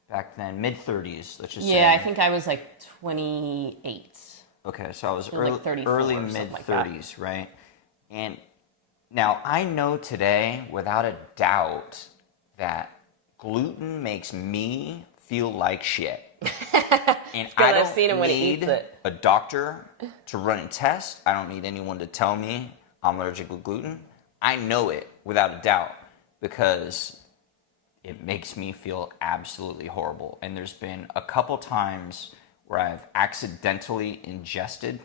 back then? Mid-30s, let's just say. Yeah, I think I was like 28. Okay, so I was like 34 early or something mid-30s, right? And now I know today, without a doubt, that gluten makes me feel like shit. And I I've don't seen him when he need eats it. a doctor to run a test. I don't need anyone to tell me I'm allergic with gluten. I know it without a doubt because it makes me feel absolutely horrible. And there's been a couple times where I've accidentally ingested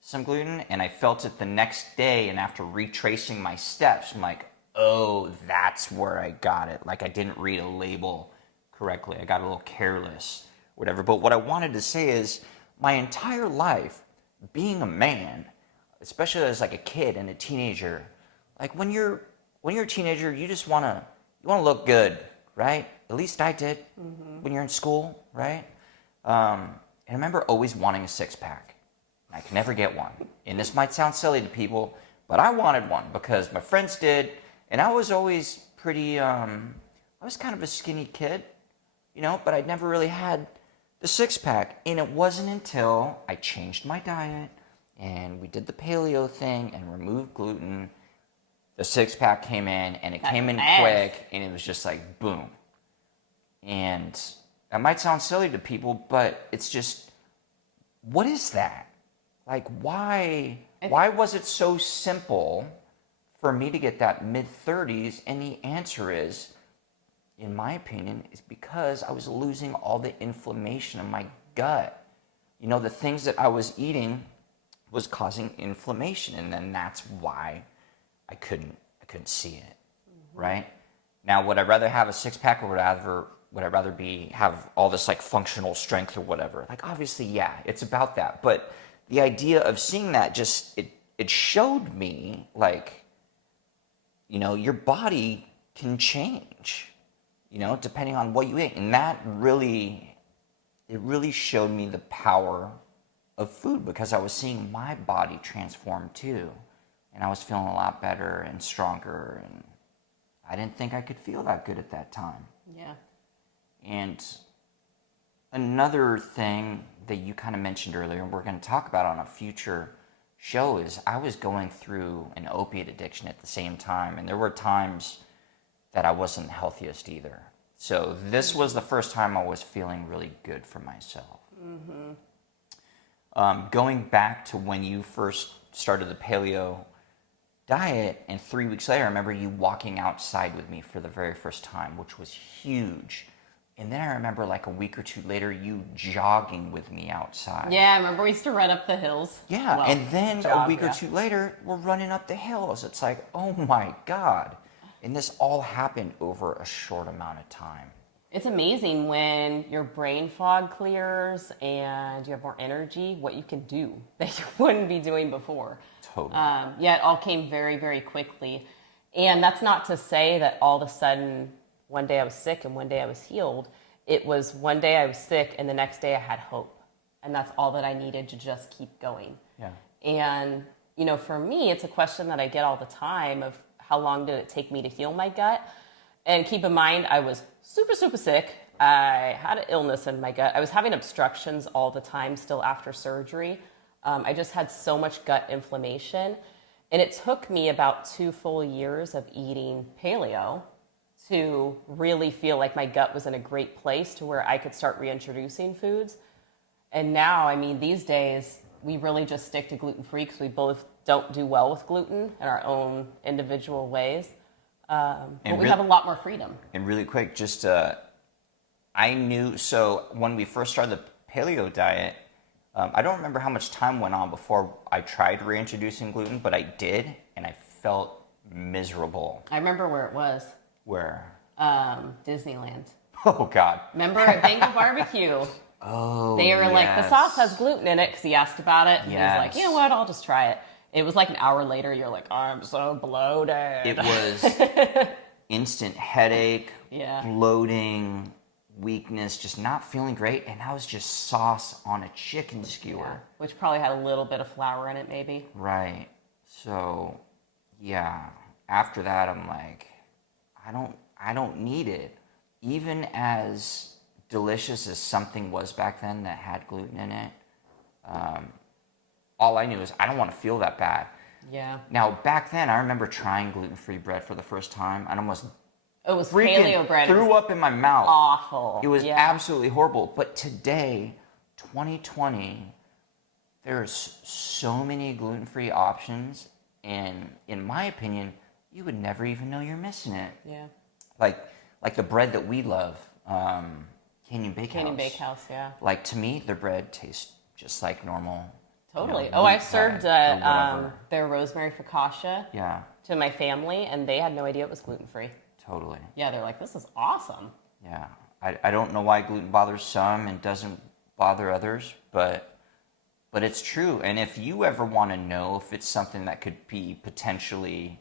some gluten and I felt it the next day, and after retracing my steps, I'm like, oh, that's where I got it. Like I didn't read a label correctly. I got a little careless, whatever. But what I wanted to say is my entire life, being a man, especially as like a kid and a teenager, like when you're a teenager, you just want to look good, right? At least I did when you're in school, right? And I remember always wanting a six-pack. I could never get one. And this might sound silly to people, but I wanted one because my friends did. And I was always pretty, I was kind of a skinny kid, but I'd never really had the six-pack. And it wasn't until I changed my diet and we did the paleo thing and removed gluten, the six-pack came in, and it came in quick, and it was just like, boom. And that might sound silly to people, but it's just, what is that? Like, why was it so simple for me to get that mid-30s? And the answer is, in my opinion, is because I was losing all the inflammation in my gut. You know, the things that I was eating was causing inflammation, and then that's why I couldn't see it, right? Now, would I rather have a six-pack, or would I rather have all this like functional strength or whatever? Like, obviously, yeah, it's about that. But the idea of seeing that just it showed me, like, you know, your body can change, you know, depending on what you eat, and that really showed me the power of food, because I was seeing my body transform too, and I was feeling a lot better and stronger, and I didn't think I could feel that good at that time. Yeah. And another thing that you kind of mentioned earlier, and we're going to talk about on a future show, is I was going through an opiate addiction at the same time, and there were times that I wasn't the healthiest either. So this was the first time I was feeling really good for myself. Going back to when you first started the paleo diet, and 3 weeks later, I remember you walking outside with me for the very first time, which was huge. And then I remember like a week or two later, you jogging with me outside. Yeah, I remember we used to run up the hills. Yeah, Well, and then jog, a week or two later, we're running up the hills. It's like, oh my God. And this all happened over a short amount of time. It's amazing when your brain fog clears and you have more energy, what you can do that you wouldn't be doing before. Totally. Yeah, it all came very, very quickly. And that's not to say that all of a sudden, one day I was sick and one day I was healed. It was one day I was sick and the next day I had hope. And that's all that I needed to just keep going. Yeah. And, you know, for me, it's a question that I get all the time of how long did it take me to heal my gut? And keep in mind, I was super, super sick. I had an illness in my gut. I was having obstructions all the time still after surgery. I just had so much gut inflammation. And it took me about 2 full years of eating paleo to really feel like my gut was in a great place to where I could start reintroducing foods. And now, I mean, these days, we really just stick to gluten-free because we both don't do well with gluten in our own individual ways. But we have a lot more freedom. And really quick, just I knew, so when we first started the paleo diet, I don't remember how much time went on before I tried reintroducing gluten, but I did, and I felt miserable. I remember where it was. Where? Disneyland. Oh, God. Remember at Bengal Barbecue? Oh, They were like, the sauce has gluten in it because he asked about it. And he was like, you know what, I'll just try it. It was like an hour later, you're like, I'm so bloated. It was instant headache, bloating, weakness, just not feeling great. And that was just sauce on a chicken skewer. Yeah, which probably had a little bit of flour in it, maybe. Right. So, yeah. After that, I'm like, I don't need it. Even as delicious as something was back then that had gluten in it, all I knew is I don't want to feel that bad. Yeah. Now, back then, I remember trying gluten-free bread for the first time and almost it was paleo bread. Threw up in my mouth. Awful. It was absolutely horrible. But today, 2020, there's so many gluten-free options, and in my opinion, you would never even know you're missing it. Yeah. Like the bread that we love, Canyon Bakehouse. Canyon Bakehouse, yeah. Like, to me, their bread tastes just like normal. Totally. You know, I've served their rosemary focaccia to my family, and they had no idea it was gluten-free. Totally. Yeah, they're like, this is awesome. Yeah. I don't know why gluten bothers some and doesn't bother others, but it's true. And if you ever want to know if it's something that could be potentially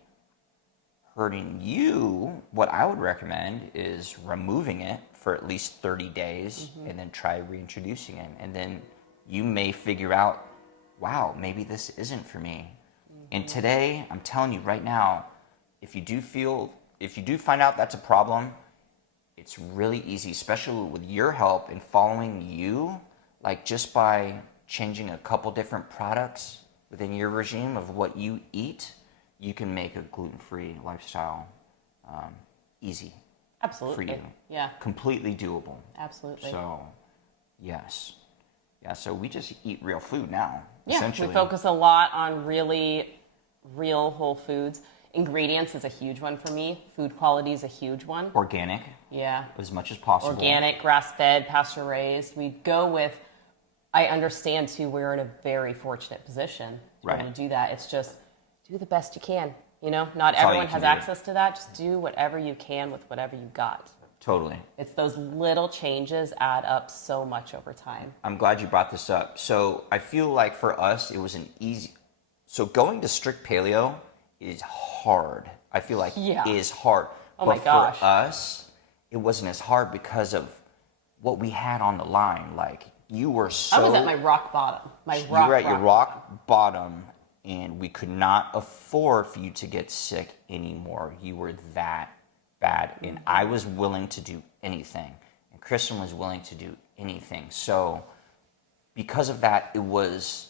hurting you, what I would recommend is removing it for at least 30 days and then try reintroducing it. And then you may figure out, wow, maybe this isn't for me. And today, I'm telling you right now, if you do find out that's a problem, it's really easy, especially with your help and following you, like just by changing a couple different products within your regime of what you eat, you can make a gluten-free lifestyle easy. Absolutely. For you. Yeah. Completely doable. Absolutely. So, yes. Yeah, so we just eat real food now, Yeah, essentially. we focus a lot on really real whole foods. Ingredients is a huge one for me. Food quality is a huge one. Organic. Yeah. As much as possible. Organic, grass-fed, pasture-raised. We go with, I understand too, we're in a very fortunate position to be able to do that. It's just do the best you can. You know, not everyone has access to that. Just do whatever you can with whatever you got. Totally. It's those little changes add up so much over time. I'm glad you brought this up. So I feel like for us, it was an easy. So going to strict paleo is hard. I feel like it is hard. Oh my gosh. For us, it wasn't as hard because of what we had on the line. Like you were so. I was at my rock bottom. You were at your rock bottom, and we could not afford for you to get sick anymore. You were that bad, and I was willing to do anything, and Kristen was willing to do anything. So because of that, it was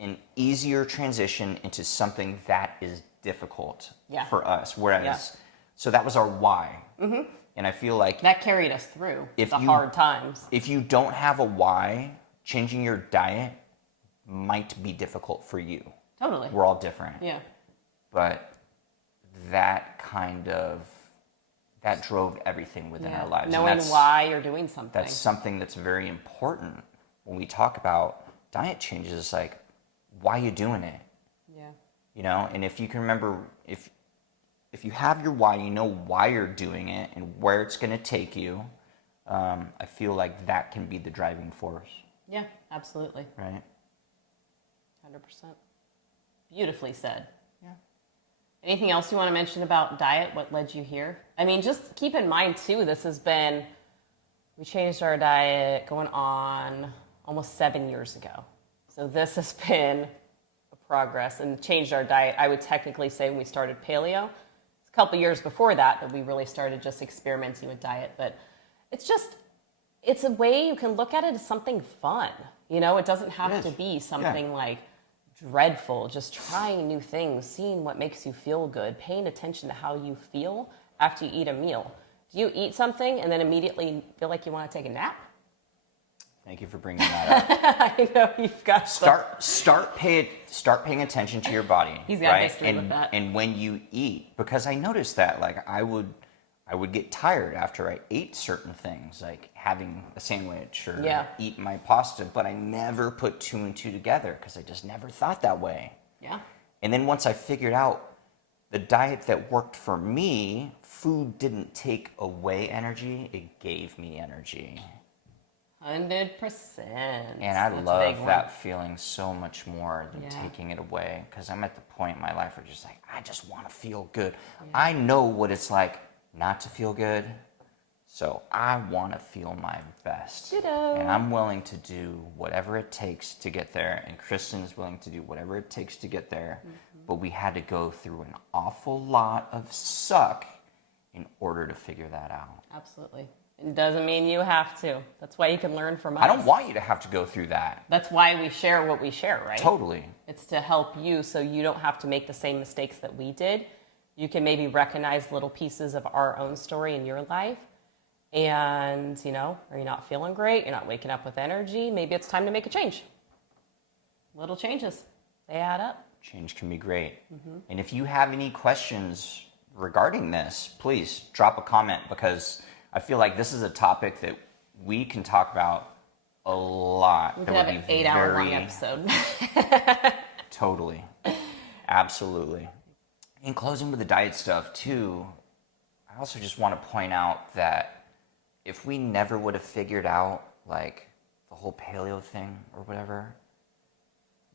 an easier transition into something that is difficult for us. Whereas, so that was our why. And I feel like that carried us through the hard times. If you don't have a why, changing your diet might be difficult for you. Totally. We're all different. Yeah. But that drove everything within our lives. Knowing why you're doing something. That's something that's very important when we talk about diet changes. It's like, why are you doing it? Yeah. You know, and if you can remember, if you have your why, you know why you're doing it and where it's going to take you, I feel like that can be the driving force. Yeah, absolutely. Right? 100%. Beautifully said. Yeah. Anything else you want to mention about diet? What led you here? I mean, just keep in mind, too, we changed our diet going on almost 7 years ago. So this has been a progress and changed our diet. I would technically say when we started paleo, it's a couple years before that we really started just experimenting with diet. But it's a way you can look at it as something fun. You know, it doesn't have to be something like dreadful. Just trying new things, seeing what makes you feel good, paying attention to how you feel after you eat a meal. Do you eat something and then immediately feel like you want to take a nap? Thank you for bringing that up. I know you've got start paying attention to your body. He's got history with that. And when you eat, because I noticed that, like I would get tired after I ate certain things, like having a sandwich or eat my pasta, but I never put two and two together because I just never thought that way. Yeah. And then once I figured out the diet that worked for me, food didn't take away energy, it gave me energy. 100%. And I love that feeling so much more than taking it away, because I'm at the point in my life where just like, I just want to feel good. Yeah. I know what it's like not to feel good, so I want to feel my best. Ditto. And I'm willing to do whatever it takes to get there, and Kristen is willing to do whatever it takes to get there. But we had to go through an awful lot of suck in order to figure that out. Absolutely. It doesn't mean you have to. That's why you can learn from us. I don't want you to have to go through that. That's why we share what we share, right? Totally. It's to help you so you don't have to make the same mistakes that we did. You can maybe recognize little pieces of our own story in your life. And, you know, are you not feeling great? You're not waking up with energy? Maybe it's time to make a change. Little changes. They add up. Change can be great. And if you have any questions regarding this, please drop a comment, because I feel like this is a topic that we can talk about a lot. We could have an 8-hour-long episode. Totally. Absolutely. In closing with the diet stuff, too, I also just want to point out that if we never would have figured out, like, the whole paleo thing or whatever,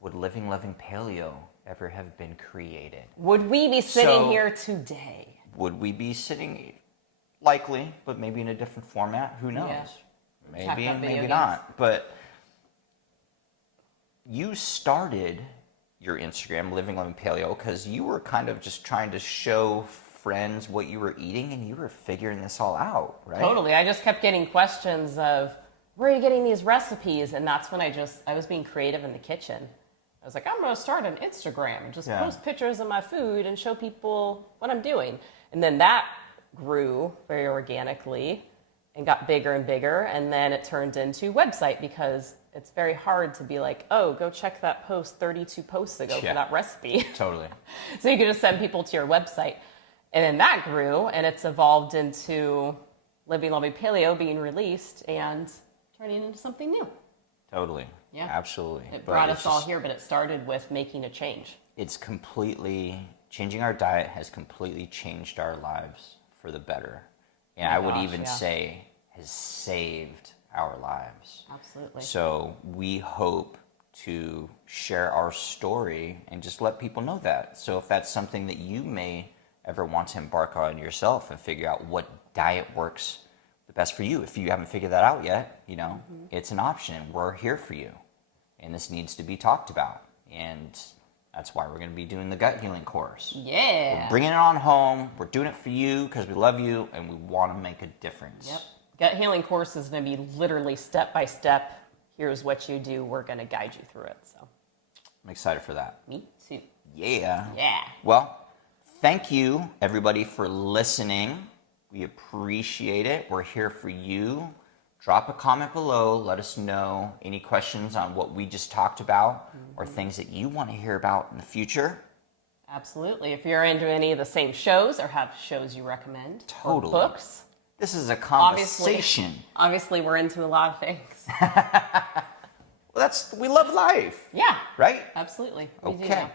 would Living Paleo ever have been created? Would we be sitting here today? Would we be sitting... Likely, but maybe in a different format. Who knows? Yeah. Maybe and maybe not. But you started your Instagram, Living Paleo, because you were kind of just trying to show friends what you were eating, and you were figuring this all out, right? Totally. I just kept getting questions of, where are you getting these recipes? And that's when I was being creative in the kitchen. I was like, I'm going to start an Instagram and just post pictures of my food and show people what I'm doing. And then that grew very organically and got bigger and bigger, and then it turned into website, because it's very hard to be like, oh, go check that post 32 posts ago for that recipe. Totally. So you can just send people to your website. And then that grew, and it's evolved into Living Loving Paleo being released and turning into something new. Totally. Yeah. Absolutely. It brought us all here, but it started with making a change. It's completely, changing our diet has completely changed our lives for the better. And I would even say has saved our lives. Absolutely. So we hope to share our story and just let people know that. So if that's something that you may ever want to embark on yourself and figure out what diet works the best for you, if you haven't figured that out yet, you know, it's an option. We're here for you. And this needs to be talked about. And that's why we're going to be doing the gut healing course. Yeah. We're bringing it on home. We're doing it for you because we love you and we want to make a difference. Yep. Gut healing course is going to be literally step by step. Here's what you do. We're going to guide you through it. So I'm excited for that. me too. Yeah. Yeah. Well, thank you, everybody, for listening. We appreciate it. We're here for you. Drop a comment below. Let us know any questions on what we just talked about or things that you want to hear about in the future. Absolutely. If you're into any of the same shows or have shows you recommend, Totally. or books, This is a conversation. Obviously, we're into a lot of things. Well, we love life. Yeah. Right? Absolutely. We do Okay. now.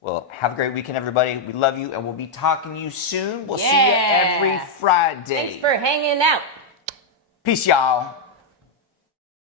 Well, have a great weekend, everybody. We love you, and we'll be talking to you soon. We'll see you Yeah. every Friday. Thanks for hanging out. Peace, y'all.